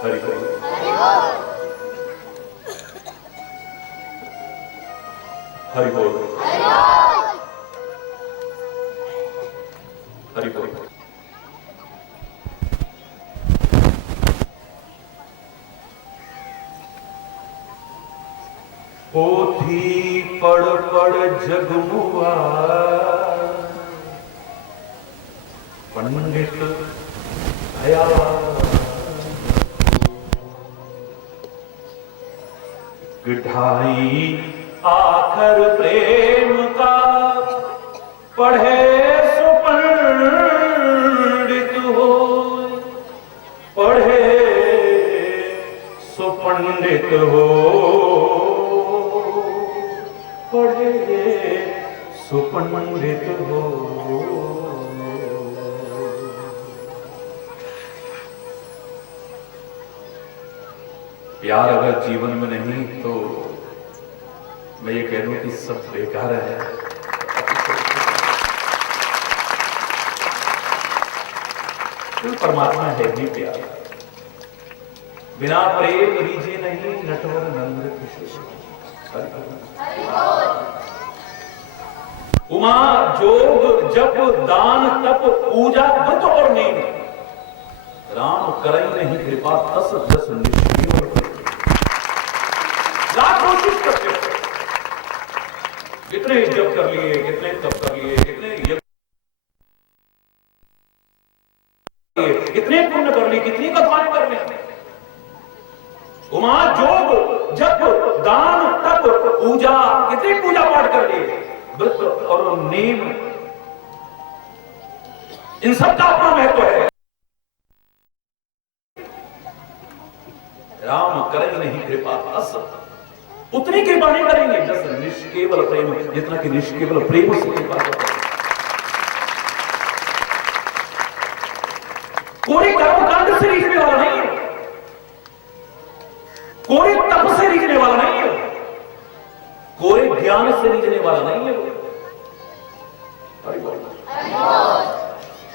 हरि बोल हरि बोल हरि बोल पोथी पढ़ पढ़ जगमुआ पंडित भया गिढ़ाई आखर प्रेम का पढ़े सो पंडित हो पढ़े सो पंडित हो पढ़े सो पंडित हो। प्यार अगर जीवन में नहीं तो मैं ये कह दूं कि सब बेकार है। तो परमात्मा है भी प्यार, बिना प्रेम लीजिए नहीं नटवर नंद कृष्ण। उमा जोग जप दान तप पूजा व्रत और नींद राम करई नहीं कृपा तस जस निष्क्रिय लाख कोशिश करते कितने जप कर लिए कितने तप कर लिए कितने पुण्य कर लिए कितनी वहां योग, जप, दान, तप, पूजा, कितनी पूजा पाठ कर लिए, व्रत और नेम, इन सब का अपना महत्व है। राम करेंगे नहीं कृपा अस, उतनी कृपा नहीं करेंगे जस निष्केवल प्रेम, जितना कि निष्केवल प्रेम से कृपा करते। कोई कर्मकांड से रीझने वाला नहीं है, कोई तप से रीझने वाला नहीं है, कोई ज्ञान से रीझने वाला नहीं है,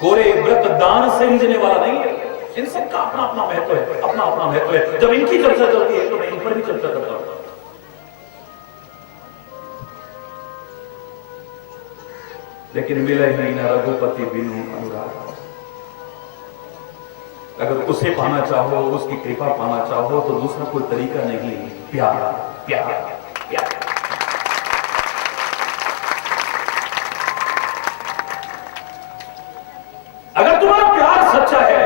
कोई व्रत दान से रीझने वाला नहीं है। इन सबका अपना अपना महत्व है, अपना अपना महत्व है। जब इनकी चर्चा चलती है तो मैं इन पर भी चर्चा करता हूं। लेकिन मिले ही न रघुपति बिनु अनुराग। अगर उसे पाना चाहो, उसकी कृपा पाना चाहो, तो दूसरा कोई तरीका नहीं, प्यार प्यार प्यार। अगर तुम्हारा प्यार सच्चा है,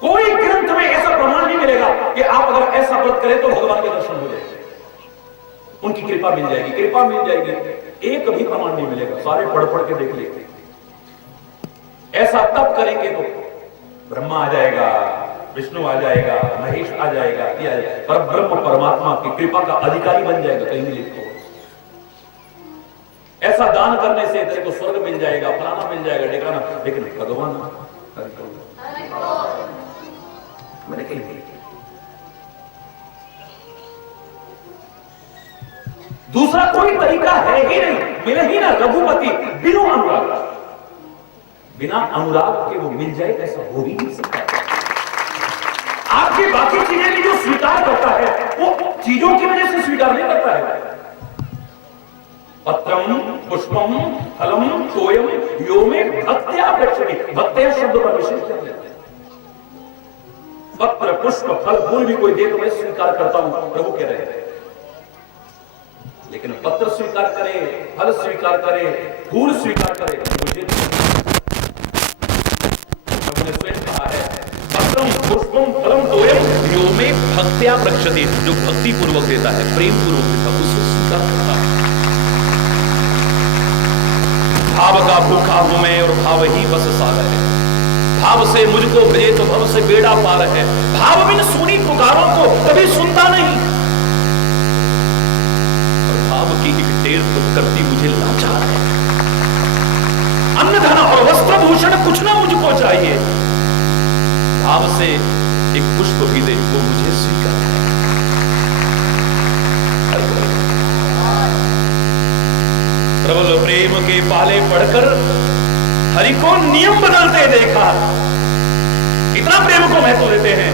कोई ग्रंथ में ऐसा प्रमाण नहीं मिलेगा कि आप अगर ऐसा व्रत करें तो भगवान के दर्शन हो जाएंगे, उनकी कृपा मिल जाएगी, कृपा मिल जाएगी। एक भी प्रमाण नहीं मिलेगा, सारे पढ़ पढ़ के देख लेंगे। ऐसा तब करेंगे तो ब्रह्मा आ जाएगा, विष्णु आ जाएगा, महेश आ जाएगा, पर ब्रह्म परमात्मा की कृपा का अधिकारी बन जाएगा, कहीं नहीं लिखो। ऐसा दान करने से तेरे को स्वर्ग मिल जाएगा, फलाना मिल जाएगा, ठिकाना, लेकिन भगवान मैंने कहीं नहीं। दूसरा कोई तरीका है ही नहीं, मिले ही ना रघुपति बिनु अनुराग। बिना अनुराग के वो मिल जाए ऐसा हो ही नहीं सकता। आपकी बाकी चीजें भी जो स्वीकार करता है वो चीजों की वजह से स्वीकार नहीं करता है। पत्रम पुष्पम फलम तोयम यो में भक्त्या प्रक्षति, भक्त्या शब्द पर विशेष कर लेते हैं। पत्र पुष्प फल फूल भी कोई दे तो मैं स्वीकार करता हूं, प्रभु कह रहे हैं। लेकिन पत्र स्वीकार करे, फल स्वीकार करे, फूल स्वीकार करे, मुझे स्वयं कहा है पत्रम पुष्पम फलम तोयम यो में भक्त्या प्रक्षति, जो भक्ति पूर्वक देता है, प्रेम पूर्वक देता है, उसे स्वीकार करता है। भाव का भूखा हूं मैं और भाव ही बस सागर है, भाव से मुझको भजे तो भव से बेड़ा पार है। भाव बिन सुनी पुकारों को कभी सुनता नहीं, और भाव की एक ढेर तो करती मुझे लाचार है। अन्न धन और वस्त्र भूषण कुछ ना मुझको चाहिए, भाव से एक पुष्प भी दे वो मुझे स्वीकार है। प्रबल प्रेम के पाले पढ़कर हरि को नियम बदलते देखा, इतना प्रेम को महत्व देते हैं।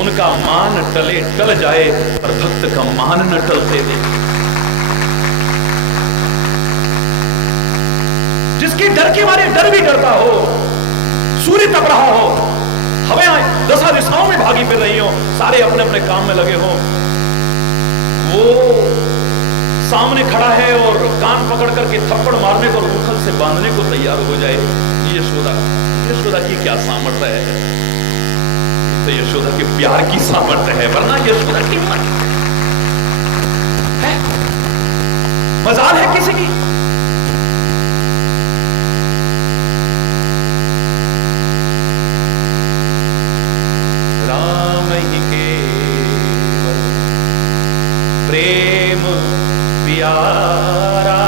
उनका मान टले टल जाए पर भक्त का मान न टलते देखे। जिसके डर के मारे डर भी डरता हो, सूर्य तप रहा हो, हमें दशा दिशाओं में भागी फिर रही हो, सारे अपने अपने काम में लगे हो, वो सामने खड़ा है और कान पकड़ करके थप्पड़ मारने को, रूखल से बांधने को तैयार हो जाए। यशोदा की क्या सामर्थ्य है, तो यशोदा के प्यार की सामर्थ्य है, वरना यशोदा की है मजाल है किसी की। राम ही केवल प्रेम प्यारा,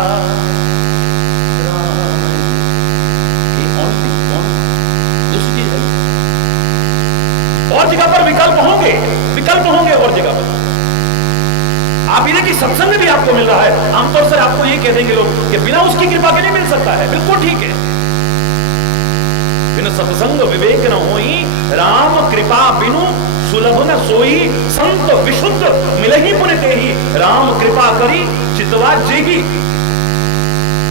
और जगह पर विकल्प होंगे और जगह पर आप ये कि सत्संग भी आपको मिल रहा है। आमतौर से आपको ये कह देंगे लोग कि बिना उसकी कृपा के नहीं मिल सकता है, बिल्कुल ठीक है। बिन सत्संग विवेक न होई, राम कृपा बिनु सुलभ न सोई, संत विशुद्ध मिले ही पुण्य ते ही, राम कृपा करी चितवा जेगी।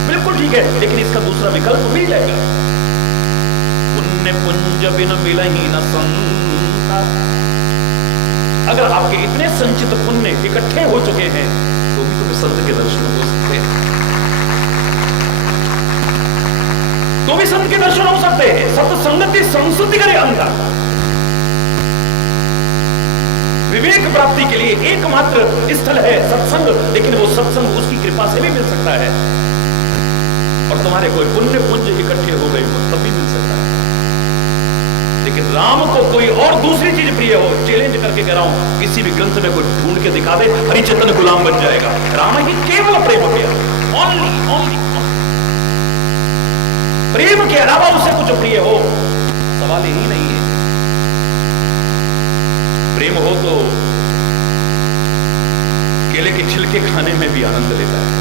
बिल्कुल ठीक है, लेकिन इसका दूसरा विकल्प मिल जाएगा। पुण्य पुंज बिन मिले ही न संता, अगर आपके इतने संचित पुण्य इकट्ठे हो चुके हैं तो भी तुम्हें संत के दर्शन हो सकते हैं, तो भी संत के दर्शन हो सकते हैं। सत्संगति संस्कृति करे अंतर, विवेक प्राप्ति के लिए एकमात्र स्थल है सत्संग, लेकिन वो सत्संग उसकी कृपा से भी मिल सकता है, और तुम्हारे कोई पुण्य पुंज इकट्ठे हो गए तो तब भी मिल सकता है। लेकिन राम को कोई और दूसरी चीज प्रिय हो, चैलेंज करके कह रहा हूं, किसी भी ग्रंथ में कोई ढूंढ के दिखा दे, हरिचेतन गुलाम बन जाएगा। राम ही केवल प्रेम किया, ओनली ओनली प्रेम के अलावा उसे कुछ प्रिय हो, सवाल ही नहीं है। प्रेम हो तो केले के छिलके खाने में भी आनंद लेता है,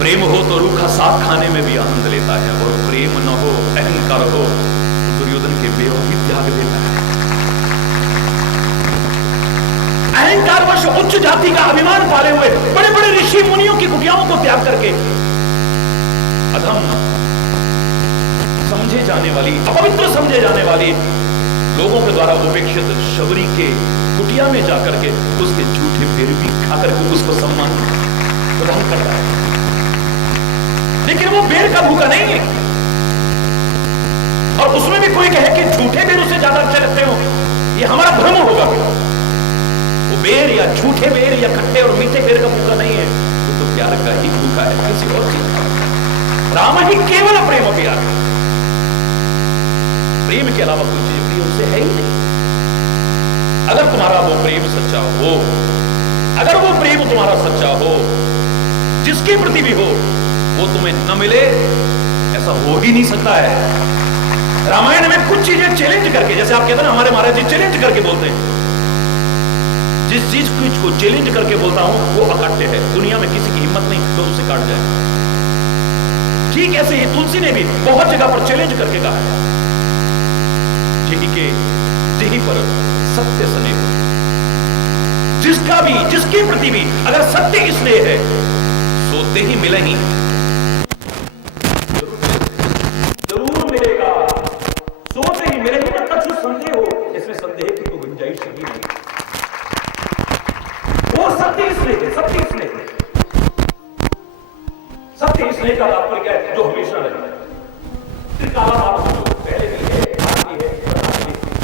प्रेम हो तो रूखा साग खाने में भी आनंद लेता है, और प्रेम न हो, अहंकार हो तो दुर्योधन के बेहों भी त्याग देता है। अहंकारवश उच्च जाति का अभिमान पाले हुए बड़े बड़े ऋषि मुनियों की कुटियाओं को त्याग करके अधम समझे जाने वाली, अपवित्र समझे जाने वाली लोगों के द्वारा उपेक्षित शबरी के कुटिया में जाकर के उसके झूठे पेड़ भी खाकर के उसको सम्मान प्रदान करता है। लेकिन वो बेर का भूखा नहीं है, और उसमें भी कोई कहे कि झूठे बेर उससे ज्यादा अच्छे लगते हो, ये हमारा भ्रम होगा। वो बेर या झूठे बेर या खट्टे और मीठे बेर का भूखा नहीं है, वो तो प्यार का ही भूखा है, किसी और चीज का। राम ही केवल प्रेम प्यार है, प्रेम के अलावा कोई चीज प्रिय उससे है ही नहीं। अगर तुम्हारा वो प्रेम सच्चा हो, अगर वो प्रेम तुम्हारा सच्चा हो, जिसके प्रति भी हो, वो तुम्हें न मिले ऐसा हो ही नहीं सकता है। रामायण में कुछ चीजें चैलेंज करके, जैसे आप कहते हैं ना हमारे महाराज जी चैलेंज करके बोलते हैं, जिस चीज को चैलेंज करके बोलता हूं वो अकाट्य है, दुनिया में किसी की हिम्मत नहीं तो उसे काट जाए। ठीक ऐसे ही तुलसी ने भी बहुत जगह पर चैलेंज करके कहा है, जिही के जिही पर सत्य स्नेह, जिसका भी जिसके प्रति भी अगर सत्य स्नेह है सोते ही मिले ही, जरूर मिलेगा, सोते ही मिले ही। ना कछु संदेह हो, इसमें संदेह की तो गुंजाइश ही नहीं। वो सत्य स्नेह है, सत्य स्नेह, सत्य स्नेह का तात्पर्य क्या है? जो हमेशा रहता है, काला मार्ग पहले भी है, आज भी है,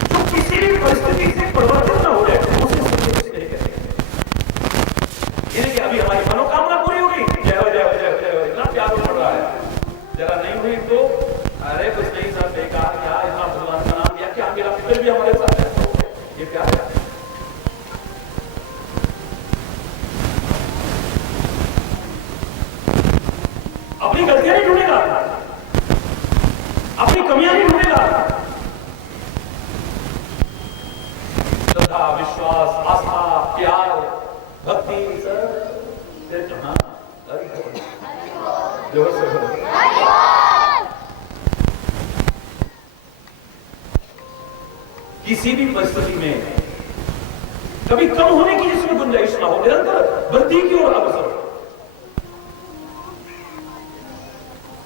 जो किसी भी परिस्थिति से परिवर्तन न हो जाए, उसे सत्य स्नेह कहते हैं। यानी कि अभी हमारी मनोकामना पूरी हो गई, जय हो जय हो जय हो जय हो, इतना प्यार पड़ रहा है, जरा नहीं हुई तो अरे कुछ नहीं सर बेकार, क्या इतना भगवान का नाम दिया, क्या मेरा फिर भी हमारे साथ है, तो ये प्यार है। अपनी गलतियां नहीं ढूंढेगा, अपनी कमियां नहीं ढूंढेगा, श्रद्धा, विश्वास, आस्था, प्यार, भक्ति, सिर्फ कहां जो किसी भी परिस्थिति में कभी कम होने की जिसमें गुंजाइश ना हो, निरंतर वृद्धि की ओर अग्रसर।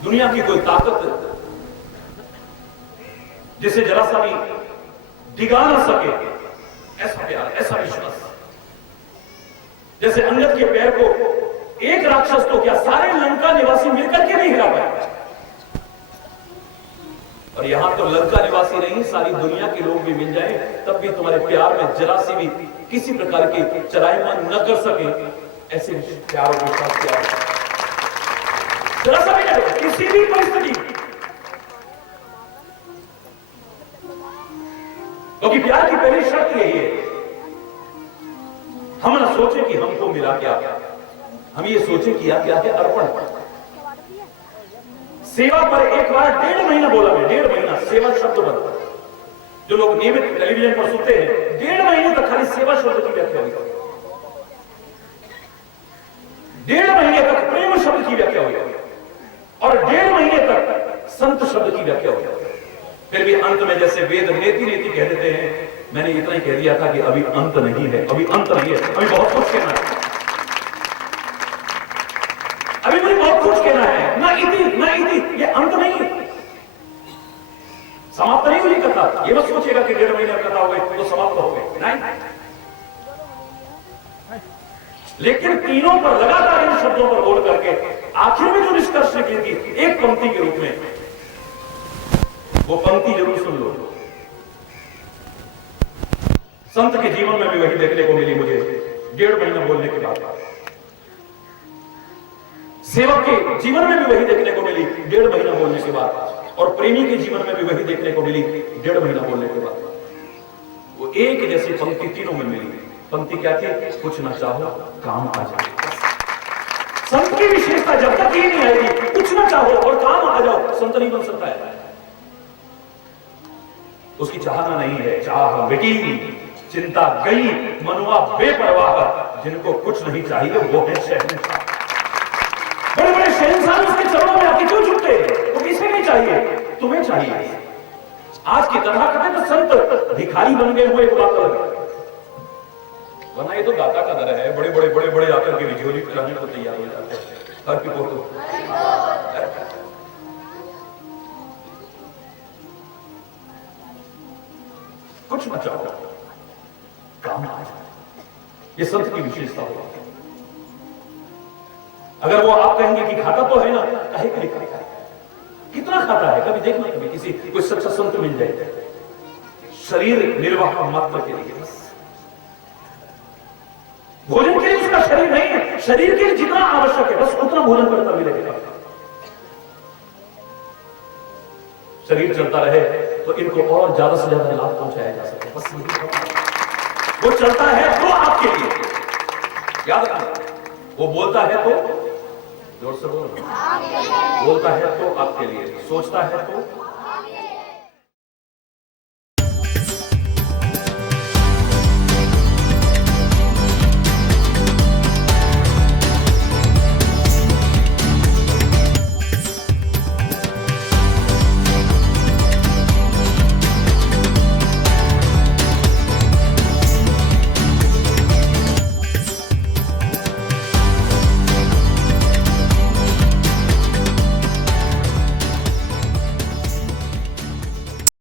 दुनिया की कोई ताकत जिसे जरा सा भी डिगा ना सके, ऐसा प्यार, ऐसा विश्वास। जैसे अंगद के पैर को एक राक्षस तो क्या सारे लंका निवासी मिलकर के नहीं हिला पाए, और यहां तो लंका निवासी नहीं, सारी दुनिया के लोग भी मिल जाएं तब भी तुम्हारे प्यार में जरा सी भी किसी प्रकार की चराइमान न कर सके, ऐसे प्यार और विश्वास प्यार जरा सा भी नहीं, किसी भी परिस्थिति। क्योंकि प्यार की पहली शर्त यही है, हम ना सोचे कि हमको मिला क्या, हम ये सोचे किया क्या है अर्पण। सेवा पर एक बार 1.5 महीना बोला मैं, 1.5 महीना सेवा शब्द पर, जो लोग नियमित टेलीविजन पर सुनते हैं, 1.5 महीने तक खाली सेवा शब्द की व्याख्या हुई, 1.5 महीने तक प्रेम शब्द की व्याख्या हुई, और 1.5 महीने तक संत शब्द की व्याख्या हुई। फिर भी अंत में जैसे वेद नेति नेति कह देते हैं, मैंने इतना ही कह दिया था कि अभी अंत नहीं है, अभी अंत नहीं है, अभी बहुत कुछ कहना है, अभी मुझे बहुत कुछ कहना है, ना इति, ये अंत नहीं है, समाप्त नहीं हुई कथा। ये मत सोचेगा कि 1.5 महीने कथा हो गई तो समाप्त हो गई, नहीं। लेकिन तीनों पर लगातार इन शब्दों पर बोल करके आखिर में जो निष्कर्ष निकली थी एक पंक्ति के रूप में, वो पंक्ति जरूर सुन लो। संत के जीवन में भी वही देखने को मिली मुझे 1.5 महीना बोलने के बाद। सेवक के जीवन में भी वही देखने को मिली 1.5 महीना बोलने के बाद, और प्रेमी के जीवन में भी वही देखने को मिली 1.5 महीना बोलने के बाद। वो एक जैसी पंक्ति तीनों में मिली। पंक्ति क्या थी? कुछ ना चाहो काम आ जाए। संत की विशेषता जब तक ये नहीं आएगी, कुछ ना चाहो और काम आ जाओ, संत नहीं बन सकता है। उसकी चाहना नहीं है, चाह मिटी, चिंता गई, मनुआ बेपरवाह, जिनको कुछ नहीं चाहिए वो है शहंशाह। बड़े बड़े शहंशाह उसके चरणों में आके क्यों झुकते हैं? वो किसे नहीं चाहिए? तुम्हें चाहिए। आज की कथा करें तो संत भिखारी बन गए हुए, एक बात अलग है, वरना ये तो दाता का दर है। बड़े बड़े बड़े बड़े आकर के विझोली कराने को तैयार हो जाते हैं। हर की फोटो कुछ ना चाहो काम आ जाए, ये संत की विशेषता होगी। अगर वो आप कहेंगे कि खाता तो है ना, काहे के लिए खाता है? कितना खाता है? कभी देखना, कभी किसी कोई सच्चा संत मिल जाए, शरीर निर्वाह मात्र के लिए, भोजन के लिए उसका शरीर नहीं है, शरीर के लिए जितना आवश्यक है बस उतना भोजन करता मिलेगा। शरीर चलता रहे तो इनको और ज्यादा से ज्यादा लाभ पहुंचाया जा सके, बस वो चलता है तो आपके लिए, याद रखना। वो बोलता है तो जोर से बोलो, बोलता है तो आपके लिए, सोचता है तो